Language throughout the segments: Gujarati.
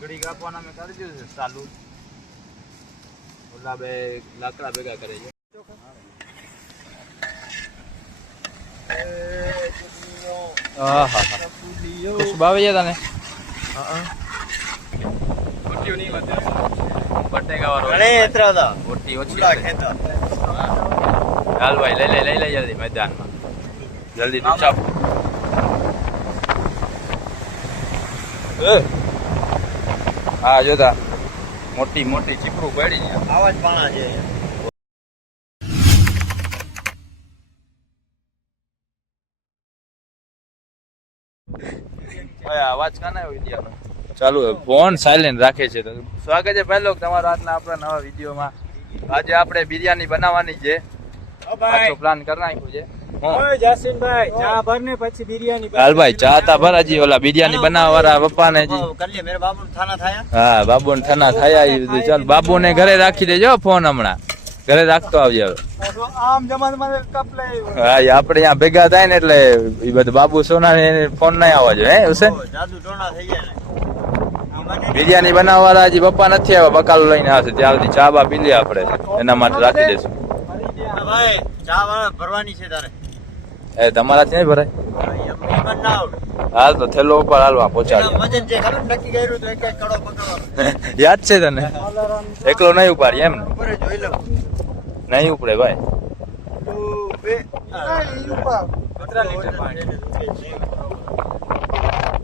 ડુંગળી કાપવાના મેં કરી દીધું છે ચાલુ. ઓલા બે લાકડા ભેગા કરે છે. ખુશ્બુ આવે છે તને? હાલ ભાઈ લઈ લે જલ્દી મેદાનમાં જલ્દી ચાપ. હા જોતા મોટી મોટી ચીપડું પડી છે. આવા જ પાણા છે. અવાજ કાના વિડીયો ચાલુ ફોન સાયલેન્ટ રાખે છે. તો સ્વાગત છે પહેલો તમારા આજના આપણા નવા વિડીયોમાં. આજે આપણે બિરયાની બનાવવાની છે. પાછો પ્લાન કરી નાખ્યું છે. જાસીનભાઈ ચા ભર ને પછી બિરયાની. હાલ ભાઈ ચા તા ભર. હજી ઓલા બિરયાની બનાવવા વાળા પપ્પા ને હા બાબુ ને થાના થયા. ચાલ બાબુ ને ઘરે રાખી દેજો ફોન. હમણાં ઘરે રાખતો આવજે હવે. હા આપડે અહીંયા ભેગા થાય ને એટલે એ બધું બાબુ સોના ને ફોન નહીં આવવા જોઈએ. હે હુસેન બિરયાની બનાવવા વાળા હજી પપ્પા નથી આવ્યા. બકાલો લઈને આવશે ત્યાં સુધી ચા બા પી લઈએ આપડે. એના માટે રાખી દઈશું. ભરવાની છે તારે? એ તમારાથી નહીં ભરાય. હાલ તો થેલો ઉપર હાલવા પહોંચાડ્યો. યાદ છે તને? એકલો નહીં ઉપાડી એમ ને? નહીં ઉપડે ભાઈ.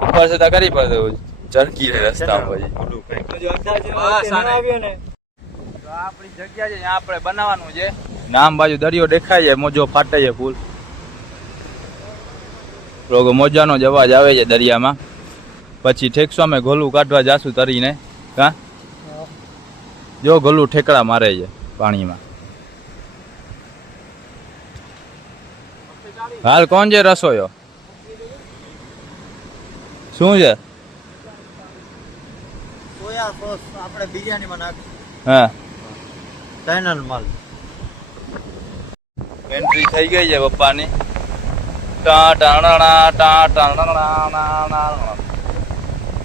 ઉપર છે તો કરી પડે ચરકી રસ્તામાં પછી. આપણી જગ્યા છે ત્યાં આપણે બનાવવાનું છે. નામ બાજુ દરિયો દેખાય છે. મોજો ફાટે છે ફૂલ. લોકો મોજાનો જ અવાજ આવે છે દરિયામાં. પછી ઠેકસો અમે ગોલું કાઢવા જાશું તરીને. કા જો ગોલું ઠેકડા મારે છે પાણીમાં. હાલ કોણ છે રસોયો? શું છે? સોયા સોસ આપણે બિરયાનીમાં નાખી. હા ચાઇનાનો માલ. એન્ટ્રી થઈ ગઈ છે પપ્પાની.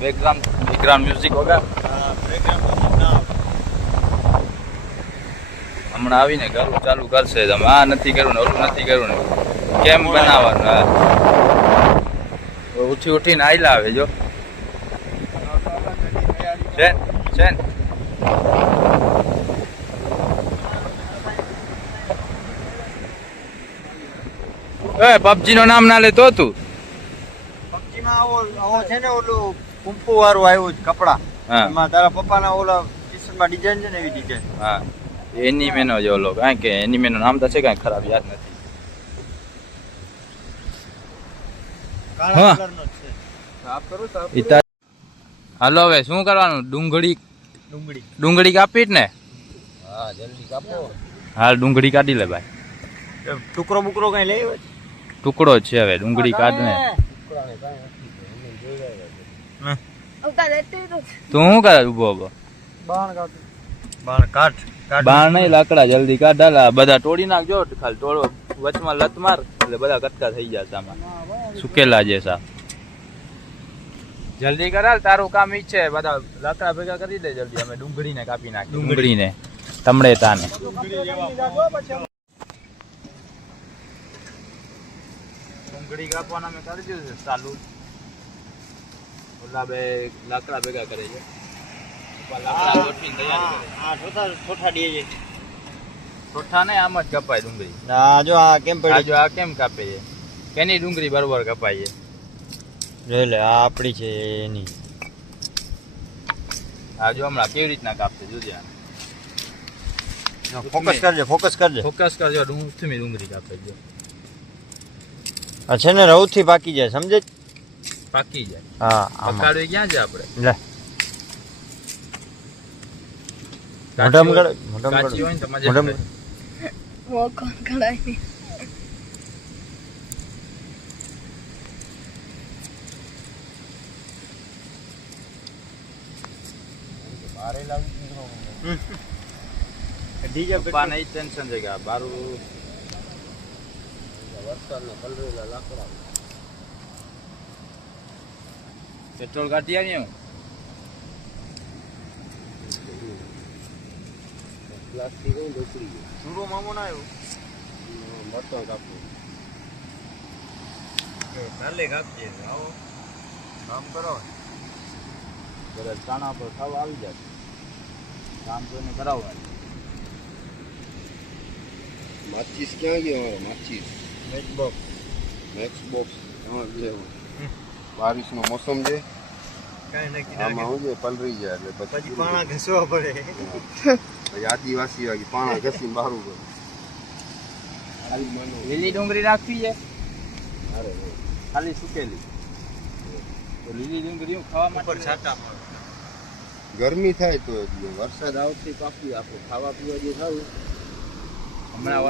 બેકગ્રાઉન્ડ મ્યુઝિક હોગા. હમણાં આવીને ઘરું ચાલુ કરશે. તમે આ નથી કરવું ને ઓલું નથી કરવું ને કેમ બનાવવાનું. હા ઉઠી ઉઠીને આયલા આવે જો. છે પબજી નું નામ ના લેતો તું. પબજી માં આવો છે ને ઓલું કુંપુ વાળું આવ્યું છે કપડા. એમાં તારા પપ્પાના ઓલા ટી-શર્ટ માં ડિઝાઇન છે ને એવી ડિઝાઇન. હા એનીમેનો જો ઓલો કાંઈ કે એનીમેનો નામ તો છે કાંઈ ખરાબ યાદ નથી. કાળા કલરનો છે. સાફ કરું સાફ. હાલો હવે શું કરવાનું? ડુંગળી કાપી જ ને? હા જલ્દી કાપો. હાલ ડુંગળી કાઢી લે ભાઈ. ટુકડો બુકરો કઈ લઈ આવ્યો? ટુકડો જ છે હવે. ડુંગળી કાઢ ને. તું શું કરે ઉભો ઉભો? બાણ કાઢ. બાણ નહીં લાકડા જલ્દી કાઢ. હાલ બધા તોડી નાખજો. ખાલી તોડો વચમાં લત માર એટલે બધા કટકા થઈ જશે આમાં. સુકેલા જે સા જલ્દી કરાલ. તારું કામ ઈ છે. બધા લાકડા ભેગા કરી દે જલ્દી. અમે ડુંગળીને કાપી નાખી. ડુંગળીને ટમડેતાને. ડુંગળી કાપવાના મેં કરી દીધું છે ચાલુ. ઓલા બે લાકડા ભેગા કરે છે. ઠોઠા ને આમ જ કપાય ડુંગળી. જો આ કેમ પડી? જો આ કેમ કાપે છે? કેની ડુંગળી બરોબર કપાય છે? જોઈ લે આ આપડી છે એની. આ જો હમણાં કેવી રીતના કાપશે જોજે. ફોકસ કરજો ફોકસ કરજો. ફોકસ કરજો. ડુંગળી કાપે છે. આ છે ને રવ થી પાકી જાય સમજે? પાકી જાય. હા પકાડવી ક્યાં છે આપણે? લે મોઢમ ગળ મોઢમ કાચી હોય ને તો મજા આવે. वो कौन खड़ा है? ડીજે પપ્પા નહીં ટેન્શન છે કે આ બારું વરસાદનો કલરેલા લાકડા. પેટ્રોલ કાઢી આવીએ હું. પ્લાસ્ટિક હોય ડોકરી સુરો મામો ના આવ્યો મરતો કાપો કાલે કાપજે આવો કામ કરો કદાચ કાણા પર ખાવા આવી જાય કામ કોઈને કરાવવાનું માચીસ ક્યાં ગયો મારો માચીસ મેક્સ બોક્સ એમાં ગયો બારિશનો મોસમ છે આમાં હું છે પલરી જાય એટલે પછી પાણા ઘસવા પડે પછી આદિવાસી વાગી પાણા ઘસીને બહાર પડે લીલી ડુંગળી નાખવી છે અરે ખાલી સુકેલી તો લીલી ડુંગળી ખાવા માટે છાંટા ગરમી થાય તો વરસાદ આવશે પાકી આપણે ખાવા પીવા જે ખાવું હમણાં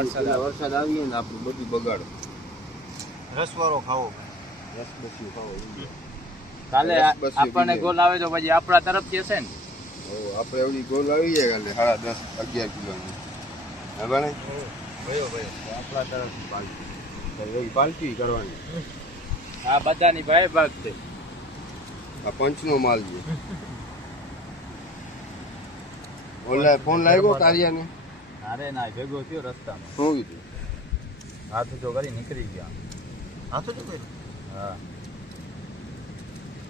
વરસાદ આવીએ ને આપણું બધું બગાડો રસવાળો ખાવો રસ બસ્યું ખાવો કાલે આપણને ગોલ આવે તો પછી આપણા તરફથી હશે ને આપણે એવડી ગોલ આવી જાય કાલે 10-11 કિલોની હવે ને આપણા તરફથી પાલટી કરવાની આ બધાની ભાઈ ભાગ છે આ પંચનો માલ છે ઓલા ફોન લાગ્યો કાર્યાને અરે ના ભેગો થયો રસ્તામાં શું કીધું હાથ ઊંચો કરી નીકળી ગયા હાથ તો કર્યું હા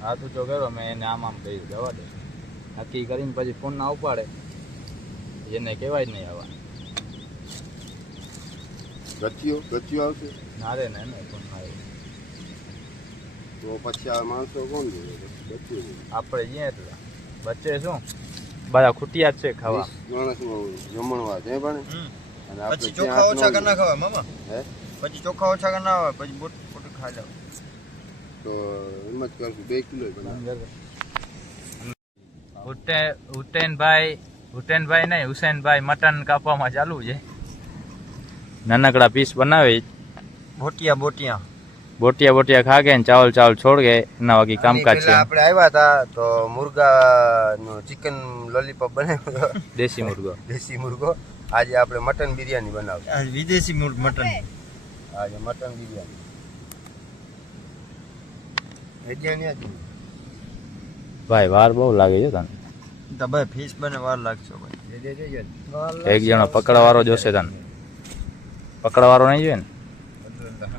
હાથ ઊંચો કર્યો મેં એને આમ કહ્યું જવા દે નક્કી કરીને પછી ફોન ના ઉપાડે એને કહેવાય જ નહીં આવવા ગચ્યો આવશે નારે ને ફોન આવ્યો તો પછી આ માણસો કોણ ગચ્યું આપણે જઈએ એટલે બચ્ચે શું બધા ખૂટિયા જ છે ખાવા માણસ જમણવા છે પણ અને પછી ચોખા ઓછા કરી નાખવા મામા હે પછી ચોખા ઓછા કરી નાખવા પછી બોટ ખાઈ જાવ તો એમ જ કરશું 2 કિલો હુસેનભાઈ નહીં હુસેનભાઈ મટન કાપવામાં ચાલુ છે નાનકડા પીસ બનાવે બોટિયા ખા ગયા ને ચાવલ છોડ ગયા એના વાગી કામકાજ છે આપણે આવ્યા હતા તો મુર્ગા નો ચિકન લોલીપોપ બનાવ્યો દેશી મુર્ગો આજે આપણે મટન બિરયાની બનાવી વિદેશી મટન આજે મટન બિરયાની ભાઈ વાર બહુ લાગે છે તને તો ભાઈ ફિશ બને વાર લાગશે ભાઈ એક જણો પકડવાળો જોશે તને પકડવાળો નહીં જોઈએ ને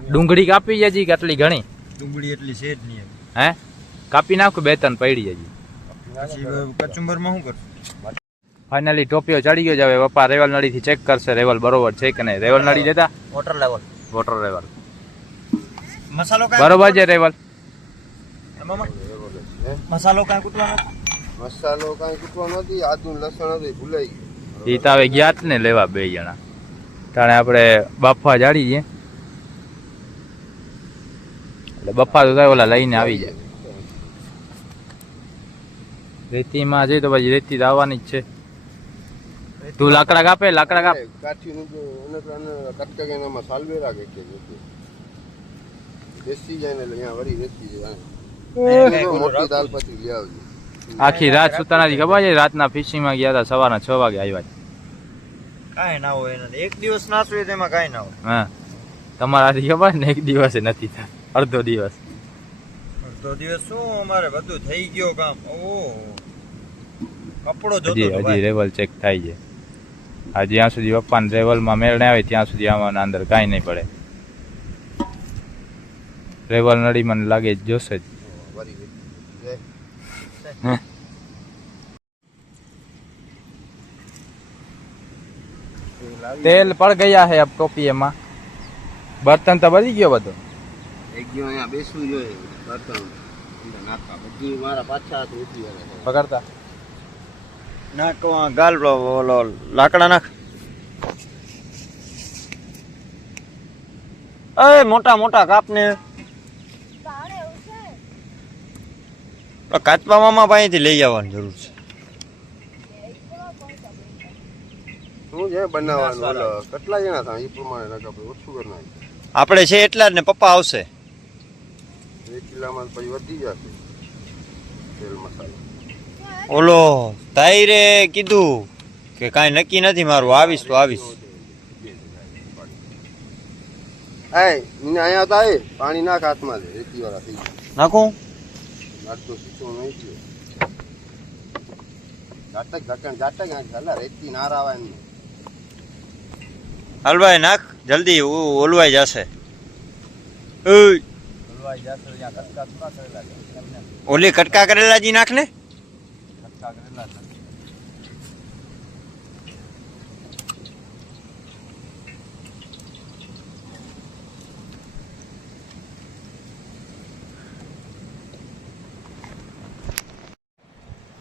ડુંગળી કાપી જજી કેટલી ઘણી ડુંગળી એટલી છે જ નહીં હે કાપી નાખું 2-3 પડી જજી પછી કચુંબરમાં શું કરશું ફાઇનલી ટોપીઓ ચડી ગયો છે હવે પપ્પા રેવલ નળીથી ચેક કરશે રેવલ બરોબર છે કે નહીં રેવલ નળી દેતા વોટર રેવલ મસાલો બરોબર છે રેવલ મામા મસાલો કાંઈ કૂટવાનો નથી આદુ લસણ હતી ભૂલાઈ ગયું એ તો હવે ગયા જ ને લેવા 2 જણા તાણે આપણે બાફા જાડી છે એટલે બફા તો થાય ઓલા લઈને આવી જાય રેતીમાં જઈ તો પછી રેતી તો આવવાની જ છે તું લાકડા કાપ કાઠીનું જો કટકા કે એનામાં સાલવેરા કે બેસી જાય ને અહીંયા વળી રેતી જાય મોટી દાલ પછી લઈ આવજો આખી રાત સુતા નથી ખબર છે રાતના ફિશિંગમાં ગયા હતા સવારના 6 વાગે આવ્યા કાંઈ ના હોય એના એક દિવસ નાસું હોય તેમાં કાંઈ ના હોય હા તમારાથી ખબર ને એક દિવસે નથી થતા અડધો દિવસ શું અમારે બધું થઈ ગયો કામ કપડો હજી રેવલ ચેક થાય છે આ જ્યાં સુધી પપ્પાને રેવલમાં મેળ ના આવે ત્યાં સુધી આમાં અંદર કાંઈ નહીં પડે રેવલ નડી મને લાગે જોશે જ તેલ પડ ગયા હે અબ ટોપી માં બર્તન તો બળી ગયો બધો એક ગયો અહીંયા બેસવું જોઈએ બર્તન નાખવા બધી મારા પાછા હાથ ઉઠી આવે પકડતા નાખ ગાલ ઓલો લાકડા નાખ એ મોટા કાપ ને કાચબા મામા પાસેથી લઈ જવાની જરૂર છે શું છે બનાવવાનું ઓલો કેટલા જણા થાય એ પ્રમાણે આપણે ઓછું કરી નાખીએ આપણે છે એટલા જ ને પપ્પા આવશે 1 કિલોમાં પછી વધી જશે તેલ મસાલો ઓલો તાઈરે કીધું કે કાંઈ નક્કી નથી મારું આવીશ તો આવીશ અહીંયા તો આવે પાણી નાખ હાથમાં લે રેતી વાળા થઈ જાય નાખું નાખતો સીધો નહીં થયો ઘાટક રેતી ના રાવા એમ હલવાઈ નાખ જલ્દી ઓલવાઈ જશે. ઓય, હલવાઈ જશે ત્યાં કટકા થોડા કરેલા છે એમને ઓલી કટકા કરેલા જી નાખ ને. કટકા કરેલા છે.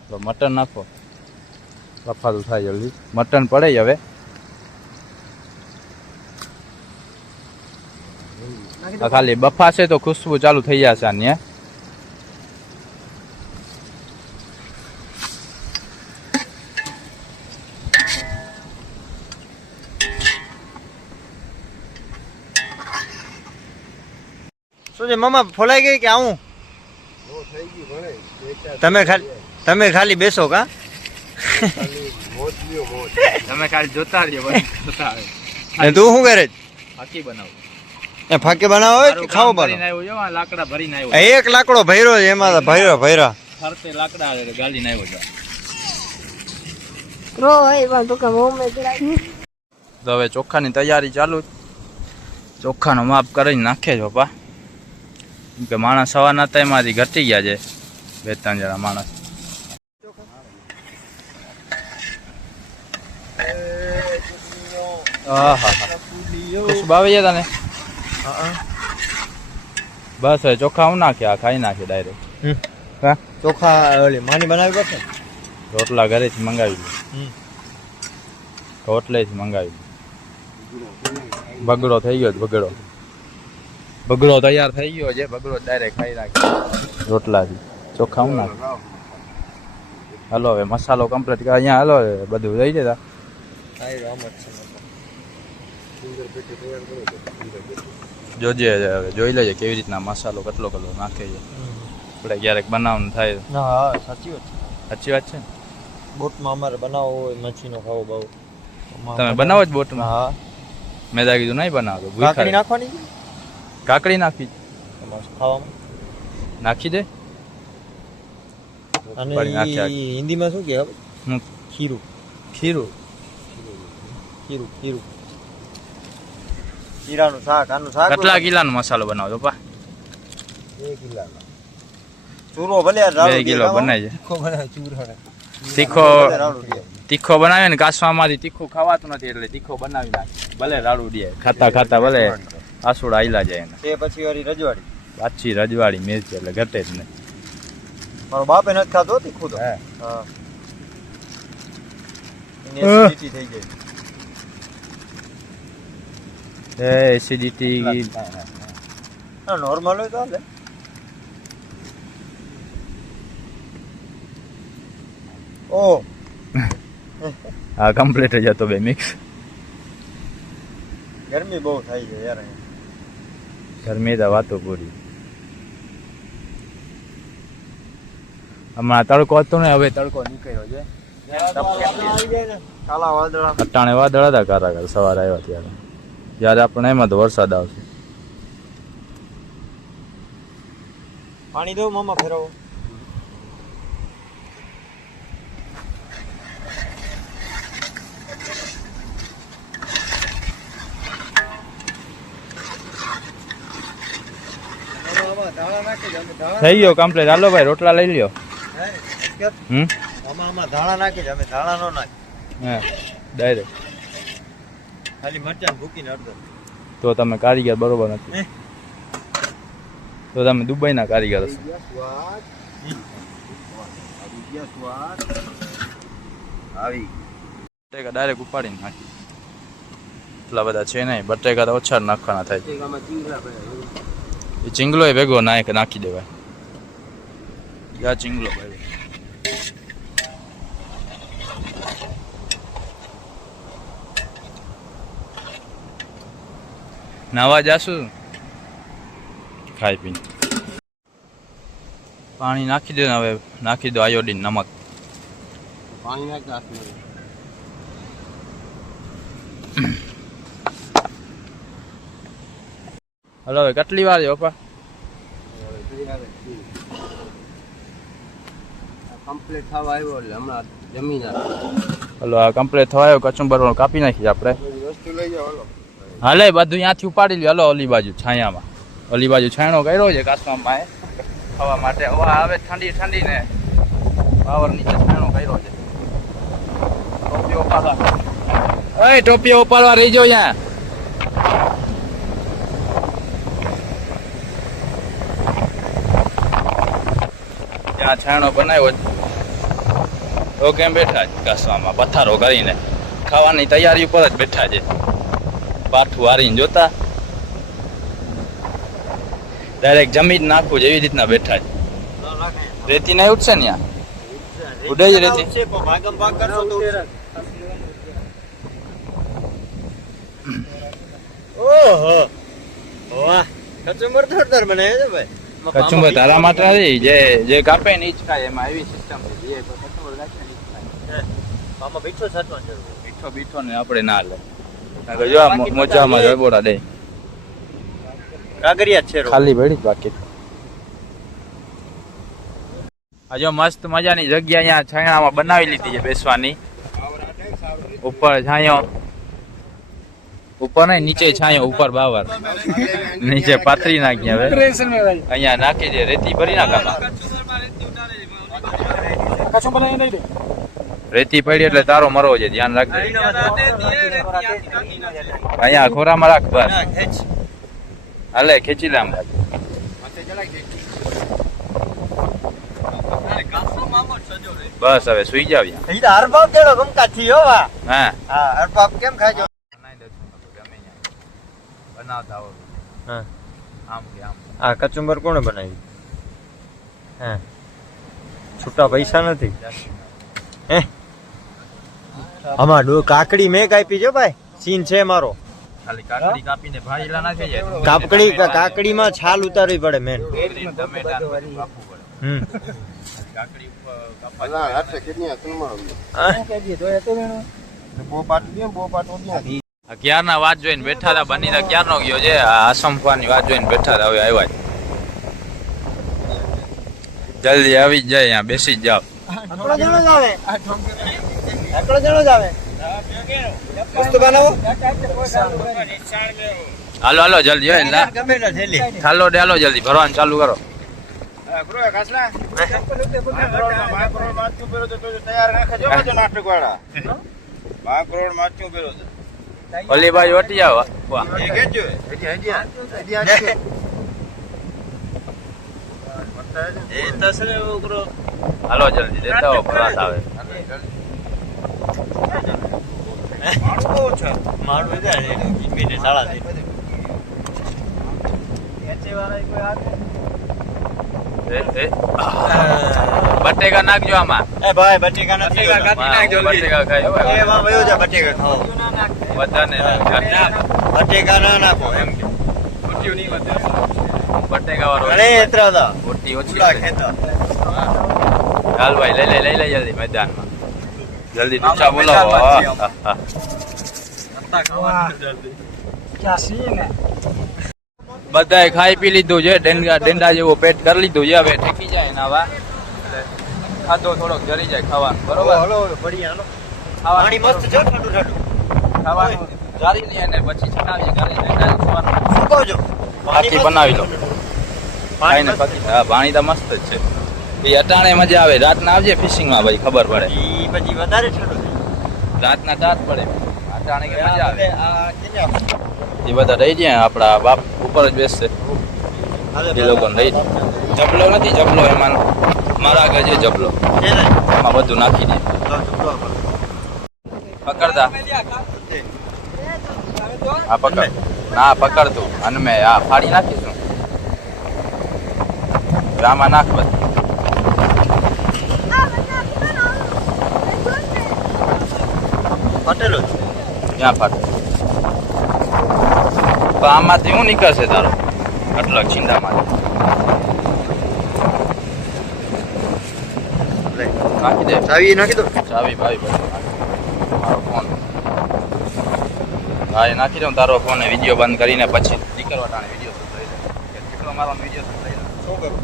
તો મટન નાખો બફારું થાય જલ્દી. મટન પડે હવે આ ખાલી બફાશે તો ખુશ્બુ ચાલુ થઈ જશે આની. શું છે મામા, ફોલાઈ ગઈ કે આવું? થઈ ગયું ભણે તમે ખાલી બેસો કા? મોજ લ્યો મોજ. તમે ખાલી જોતા રહ્યો બસ જોતા રહો. ને તું શું કરે? ફાકી બનાવો. એ ફાકે બનાવો હોય કે ખાવો બનાવો? ભરીને આવ્યો જો આ લાકડા ભરીને આવ્યો. એક લાકડો ભર્યો છે એમાં ભર્યા ફરતે લાકડા આવે ગાલીને આવ્યો છે. રો એ પણ તો કે મોમે કરાય. તો હવે ચોખાની તૈયારી ચાલુ. ચોખાનો માપ કરીને નાખે છે પપ્પા. કેમ કે માણસ સવારના હતા એમાંથી ઘટી ગયા છે 2-3 જણા માણસ. ખુશ્બુ આવી જાય તને? બસ હવે ચોખા હું નાખ્યા ખાઈ નાખે ડાયરેક્ટ. હા ચોખા ઓલી માની બનાવી પડશે. રોટલા ઘરેથી મંગાવી લે. હોટલેથી મંગાવી લે. બગડો થઈ ગયો બગડો તૈયાર થઈ ગયો છે. બગડો ડાયરેક્ટ ખાઈ નાખે રોટલાથી. ચોખા હું નાખ. હલો હવે મસાલો કમ્પ્લીટ અહીંયા હલો બધું થઈ જતા. જોજે હવે જોઈ લેજે કેવી રીતના મસાલો કેટલો નાખે છે. આપણે ક્યારેક બનાવવાનું થાય. હા સાચી વાત છે. સાચી વાત છે ને? બોટમાં અમારે બનાવવો હોય મચ્છીનો ખાવો બહુ. તમે બનાવો જ બોટમાં? હા. મેં તા કીધું નહીં બનાવતો. કાકડી નાખવાની? કાકડી નાખી ખાવામાં નાખી દે. અને બળી નાખ્યા. હિન્દીમાં શું કહેવાય? હું ખીરું. ખીરું ખીરાનું શાક. આનું શાક કેટલા કિલાનો મસાલો બનાવો પપ્પા? 2 કિલોનો. ચૂરો ભલે 2 કિલો બનાવી છે. તીખો બનાવે ને કાસવામાંથી તીખું ખાવાતું નથી એટલે તીખો બનાવી નાખે. ભલે રાડું દે ખાતા ભલે આસુડા આયલા જાય એને. તે પછી વાળી રજવાડી પાછી રજવાડી મિર્ચ એટલે ઘટે જ નહીં. મારો બાપે નથી ખાતો તીખું તો. હા. એની એસિડિટી થઈ ગઈ. એસિડિટી હા નોર્મલ હોય તો હાલે. ઓ હા કમ્પ્લીટ જ હતો બે મિક્સ. ગરમી બહુ થાય છે યાર. ગરમી તો વાતો પૂરી. હમણાં તડકો હતો ને હવે તડકો નીકળ્યો છે. કાલા વાદળા. અટાણે વાદળ હતા કારા સવારે આવ્યા ત્યારે. જ્યારે આપણે એમાં તો વરસાદ આવશે. પાણી દઉં મામા ફેરવો. થઈ ગયો કમ્પ્લીટ. હાલો ભાઈ રોટલા લઈ લ્યો. આમાં ધાણા નાખી અમે ધાણા નો નાખી. હા ડાયરેક્ટ ખાલી મરચાં ભૂકીને અડધો. તો તમે કારીગર બરોબર નથી. તો તમે દુબઈના કારીગર હશો. આવી બટેકા ડાયરેક્ટ ઉપાડીને નાખી. એટલા બધા છે નહીં. બટેકા તો ઓછા નાખવાના થાય. એ ચીંગલો એ ભેગો નાખી દેવાય. યા ચીંગલો ભાઈ નાવા જાશું ખાઈ પીને. પાણી નાખી દો ને હવે. નાખી દો આયોડીન નમક. પાણી નાખી હલો હવે કેટલી વાર છે પપ્પા? કમ્પ્લીટ થવા આવ્યો એટલે હમણાં જમીન હલો આ કમ્પ્લીટ થવા આવ્યો. કચુંબર કાપી નાખી આપણે. વસ્તુ લઈ જાઓ હાલો. હાલે બધું ત્યાંથી ઉપાડી લ્યો હાલો ઓલી બાજુ છાયામાં ઓલી બાજુ છાયણો કર્યો છે કાસવામાં ખાવા માટે હવા આવે ઠંડી ઠંડી ને પાવર નીચે છાયણો કર્યો છે ટોપીઓ ઉપાડવા ટોપીઓ ઉપાડવા રહી જાઓ ત્યાં ત્યાં છાયણો બનાવ્યો તો કેમ બેઠા છે કાસવામાં પથ્થારો કરીને ખાવાની તૈયારી ઉપર જ બેઠા છે પાઠું હારીને જોતા ડાયરેક્ટ જમી જ નાખવું છે એવી રીતના બેઠા છે રેતી નહીં ઉઠશે ને ત્યાં ઉડે જ રેતી ઓહો વાહ કચુંબર થોડર બનાવે છે ભાઈ કચુંબર તારા માટે નથી જે કાપે ને ઈ જ ખાય એમાં એવી સિસ્ટમ છે જે કચુંબર કાપે ને ઈ જ ખાય આમાં મીઠો છાંટવાનો જરૂર મીઠો બીઠો ને આપણે ના લે જો આ મોચામાં જબોડા દે કાગરિયા છે ખાલી પડી જ બાકી આ જો મસ્ત મજાની જગ્યા અહીંયા છાયણામાં બનાવી લીધી છે બેસવાની ઉપર છાંયો ઉપર નહીં નીચે છાંયો ઉપર બાવર નીચે પાથરી નાખી હવે અહીંયા નાખી દે રેતી ભરી નાખવામાં રેતી પડી એટલે તારો મરવો છે ધ્યાન રાખજે અહીંયા ખોરામાં રાખ બસ હાલે ખેંચી લે આમ બસ હવે સુઈ જાવ હરબાબ કેળો ગમકા થી હો વા હા હા હરબાબ કેમ ખાજો બનાવતા હોય હા આમ કે આમ આ કચુંબર કોણે બનાવી હા છૂટા પૈસા નથી હે આમાં કાકડી મેં કાપી જો ભાઈ સીન છે મારો ખાલી કાકડી કાપીને ભાજીલા નાખી જાય કાકડીમાં છાલ ઉતારવી પડે મેન ટમેટા કાપવું પડે કાકડી અલા આટલે કેટલી સુનમાળો બો પાટું દે ક્યારના વાત જોઈને બેઠા હતા બનીને ક્યારનો ગયો છે આ આસમફાની વાત જોઈને બેઠા હતા હવે આવ્યા જ જલ્દી આવી જ જાય અહીંયા બેસી જ જાવ હાલો હાલો જલ્દી હાલો હાલો જલ્દી ભરવાનું ચાલુ કરો ઓલી બાજુ વટી જાવ હાલો જલ્દી દેતા હો ભરાત આવે બટેકા નાખજો આમાં ભાઈ બટેકા નથી બટેકા ખાય એમાં વયો જા બટેકા ખાઓ બધાને બટેકા ના નાખો એમ કે બટેકા વાળો અરે એત્રાદા મોટી ઓછી ચૂલા ખેતા હાલ ભાઈ લઈ લે જલ્દી મેદાનમાં જલ્દી ઢોસા બોલાવો બધાએ ખાઈ પી લીધું છે ડેંડા જેવો પેટ કરી લીધું છે હવે ઠેકી જાય ને આવા ખાધો થોડોક જરી જાય ખાવાનું બરોબર હલો બઢિયા હલો પાણી મસ્ત છે ઠંડુ ઠંડુ ખાવાનું જારી લઈએ ને પછી છટાવીએ ગાળી સુકાવજો બાકી બનાવી લો ખાઈને બાકી હા પાણી તો મસ્ત જ છે એ અટાણે મજા આવે રાતના આવજે ફિશિંગમાં ભાઈ ખબર પડે ઈ પછી વધારે ઠંડુ રાતના તાત પડે અટાણે કે મજા આવે આ કેન્યા એ બધા રહી જાય આપણા બાપ ઉપર જ બેસશે એ લોકોને રહી જબલો નથી જબલો એમાં મારા આગળ છે જબલો એમાં બધું નાખી દે પકડતા હા પકડ ના પકડતું અને મેં આ ફાડી નાખીશું આમાં નાખ બધું ફટેલો ક્યાં ફાટે તો આમાંથી શું નીકળશે તારો આટલા છીંડામાંથી નાખી દે ચાવી નાખી દો ચાવી ભાઈ મારો ફોન હા એ નાખી દઉં તારો ફોન વિડીયો બંધ કરીને પછી નીકળવા ટાણે વિડીયો શૂટ લઈ લે એકડો મારો વિડીયો શૂટ લઈ લે શું કરું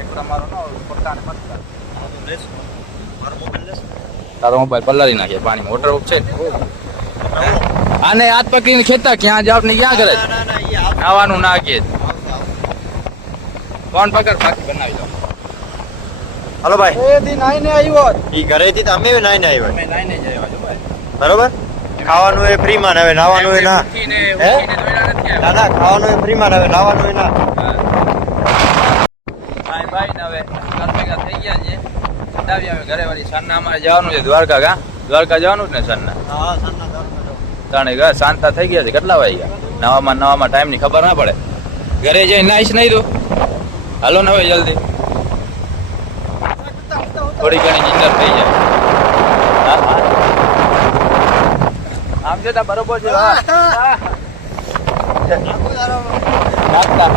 એકડો મારો ન પોતાને મત કર તારો મોબાઈલ પલાળી નાખીએ પાણીમાં વોટર છે આને હાથ પકડીને ખેતા ક્યાં જાવ ને ક્યાં કરે નાવાનું ના કે કોણ પકડ બાકી બનાવી દો હાલો ભાઈ એ દી નાઈને આવ્યો ઈ ઘરેથી તો અમે નાઈને આવ્યા અમે નાઈને જ આવ્યા છો ભાઈ બરોબર ખાવાનું એ ફ્રી માં હવે નાવાનું એ ના ઉઠીને હે? દોડ્યા નથી ના ના ખાવાનું એ ફ્રી માં હવે નાવાનું એ ના ભાઈ ભાઈ ને હવે ઘર ભેગા થઈ ગયા છે ચડાવી આવે ઘરે વાળી સાંજના અમારે જવાનું છે દ્વારકા ગા દ્વારકા જવાનું જ ને સાંજના હા સાંજના દર્શન તાણે ઘર શાંતા થઈ ગયા છે કેટલા વાગી ગયા નવામાં ટાઈમ ની ખબર ના પડે ઘરે જઈને નાઈશ નહીં તું હાલો ને હવે જલ્દી થોડી ઘણી નીંદર થઈ જાય હા, હા. આમ જતા બરોબર છે હા. નાખતા.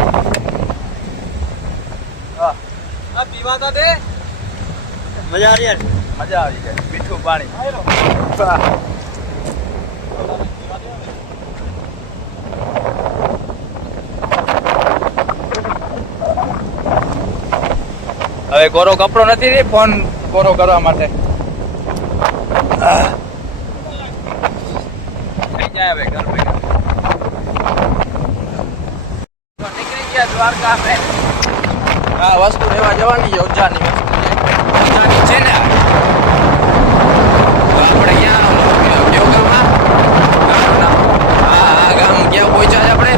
હા. પીવા તો દે મજા આવી યાર મજા આવી જાય મીઠું પાણી વાહ. હવે કોરો કપડો નથી રે ફોન કોરો કરવા માટે થઈ જાય હવે ઘર ભેગા નીકળી ગયા દ્વારકા આપણે આ વસ્તુ લેવા જવાની છે ઉજાની વસ્તુ ઉજાની છે ને તો આપણે ક્યાં કયો ગામ હા ગામ ક્યાં પહોંચ્યા છે આપણે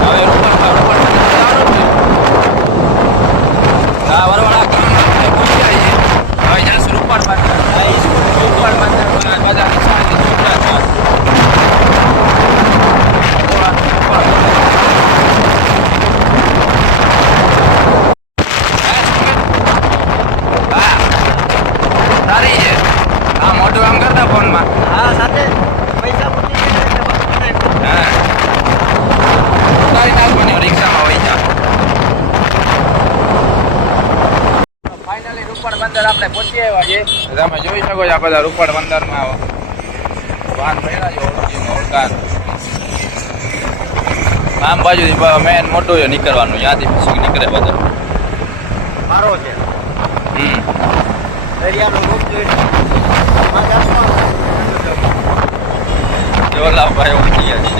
હવે રોપડ હા વરવાળા ગામ આપણે પહોંચ્યા છીએ હવે જઈશું રૂપડ બંદર બધા નિશાળથી છૂટા છે સારી છે આ મોટું કામ કરતા ફોનમાં હા સાથે પૈસા મૂકી હા ઉતારી નાખવાની રિક્ષામાં વહી જા ફાઇનલી રૂપડ બંદર આપણે પહોંચી આવ્યા છે તમે જોઈ શકો છો આ બધા રૂપડ બંદરમાં વાહન પડ્યા છે ઓળખાણ આમ બાજુથી મેન મોટું છે નીકળવાનું ત્યાંથી પછી નીકળે બધા મારો છે દરિયાનો રૂપ જોઈને જોલા ભાઈ ઉઠી ગયા છે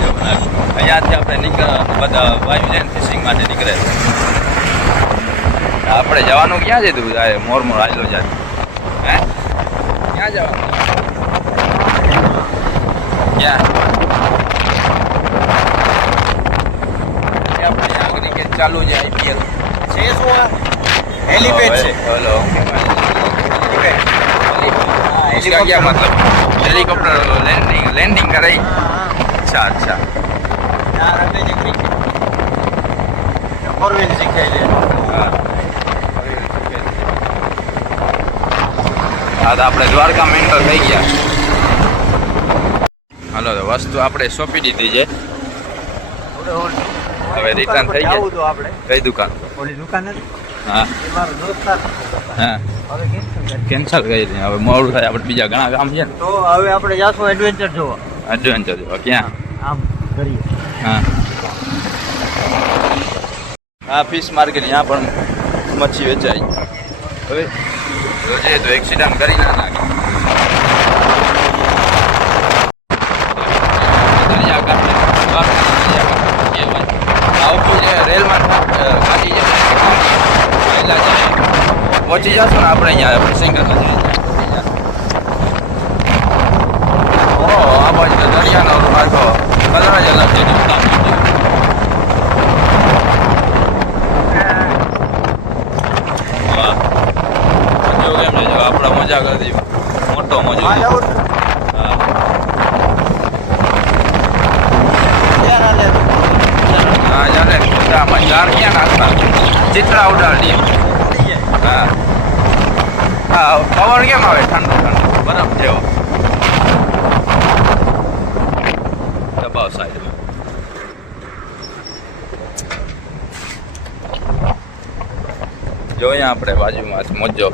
અહીંયાથી આપણે નીકળ બધા ભાઈ જઈને ફિશિંગ માટે નીકળે આપણે જવાનું ક્યાં છે તું મોર આવેલો જાય હે ક્યાં જવાનું ક્યાં આપણે ત્યાં ક્રિકેટ ચાલુ છે IPL છે શું હેલીપેડ છે हेलो इसका क्या मतलब हेलीकॉप्टर लैंडिंग कर रही अच्छा अच्छा યાર અમે જે ક્રિકેટ ફોર વ્હીલ શીખાય છે હા તો આપણે દ્વારકા મેન્ટર થઈ ગયા હાલો તો વસ્તુ આપણે સોંપી દીધી છે હવે રિટર્ન થઈ આવું તો ગયા આપણે કઈ દુકાન ઓલી દુકાન હતી હા એ મારો દોસ્તાર હા હવે કેન્સલ કરી દીધી હવે મોડું થાય આપણે બીજા ઘણા કામ છે ને તો હવે આપણે જાશું એડવેન્ચર જોવા એડવેન્ચર જોવા ક્યાં આમ કરીએ हाँ हाँ फिश मार्केट यहाँ पर मच्छी वेचाई હવે રોજે તો એક્સિડન્ટ કરી ના નાખે રેલમાં ગાડી પહોંચી જશું ને આપણે અહીંયા ફિશિંગ કરવા આ બાજુ દરિયાનો આખો કલર જ અલગ છે વાહ જો કેમ છે જો આપણે મજા કરતી મોટો મજો હા હા ચાલે આમાં ચાર ક્યાં નાખતા ચિત્રા ઉડાડીએ હા હા પવન કેમ આવે ઠંડો ઠંડો બરફ જેવો દબાવ સાઈડમાં જોઈએ આપણે બાજુમાં મોજો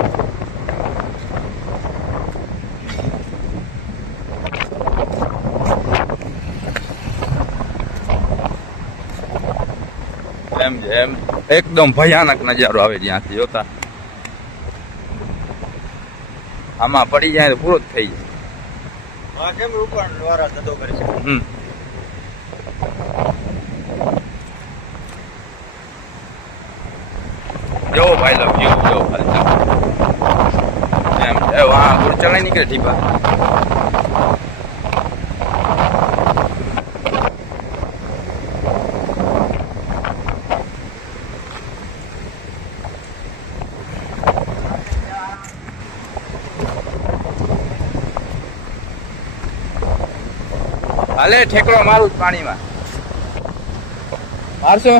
એમ છે એમ એકદમ ભયાનક નજારો આવે ત્યાંથી જોતા આમાં પડી જાય તો પૂરો જ થઈ જાય. હા કેમ ઉપર દ્વારા ધંધો કરે છે. જો ભાઈ લો વ્યૂ જો ખાલી એમ વहाँ गुड़ चला निकले ठीपा હાલે ઠેકડો મારું જ પાણીમાં મારશો.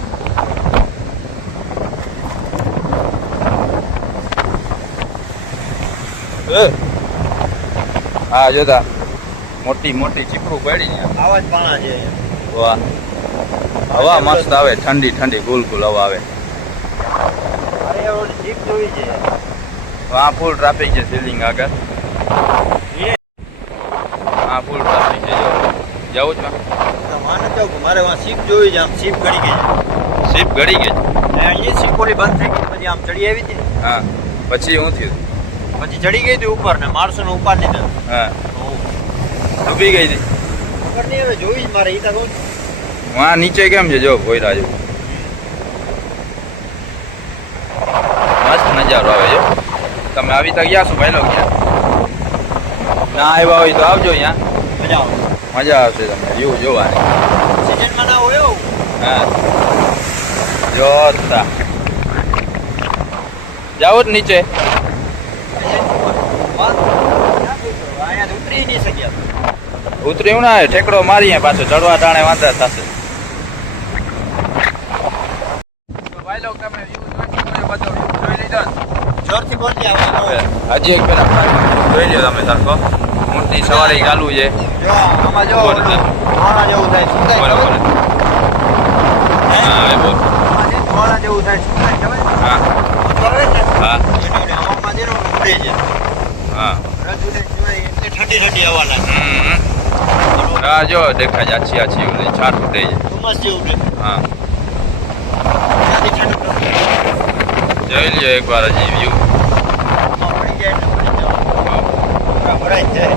હા જોતા મોટી મોટી ચીપડું પડી ને આવા જ પાણા છે. વાહ હવા મસ્ત આવે ઠંડી ઠંડી ગુલ ગુલ હવા આવે. અરે ઓલી જીપ જોઈ છે. વहाँ फुल ट्रैफिक है सीलिंग આગળ હા ફૂલ ટ્રાફિક છે જો જાવું જ માને જાવ કે મારે વાં સીપ જોઈ છે. આમ સીપ ગળી ગઈ છે. સીપ ગળી ગઈ ને અહીંયા સીપ ઓલી બંધ થઈ ગઈ પછી આમ ચડી આવી હતી. હા પછી શું થયું પછી ચડી ગઈ હતી ઉપર ને માણસો ને ઉપાડ લીધા. હા ડૂબી ગઈ હતી ખબર નહીં હવે જોઈ જ મારે ઈ તો કહું છું. વहाँ નીચે કેમ છે જો કોયરા જેવું મસ્ત નજારો આવે જો. તમે આવી તક ગયા છો ભાઈ લો ક્યાં ના આવ્યા હોય તો આવજો અહીંયા મજા આવે. મજા આવશે તમને વ્યૂ જોવાની. સિઝનમાં ના હોય એવું. હા જોતા જાઓ જ નીચે અહીંયા તો ઉતરી નહીં શક્યા. ઉતર્યું ના ઠેકડો મારીએ પાછો ચડવા ટાણે વાંધા થશે. ભાઈ લોક તમે વ્યૂ જોઈ લીધો જોરથી બોલજે આવે. હજી એક પેલા જોઈ લ્યો તમે સરખો ઊંટની સવારી ચાલુ છે. જો આમાં જો બોલ. ધોળા જેવું થાય શું થાય બરોબર હા હવે બોલ ધોળા જેવું થાય શું થાય ખબર છે? હા ખબર છે? હા એને હવામાં જેનો ઉડે છે. હા રજૂને જોઈ એટલે ઠંડી ઠંડી હવા લાગે. હા જો દેખાય છે આછી આછી ઓલી છાટ ઉડે છે. ધુમ્મસ જેવું ઉડે. હા ત્યાંથી ઠંડુ જોઈ લ્યો એકવાર હજી વ્યૂ પડી જાય એટલે પડી જાય. ભરાઈ જાય.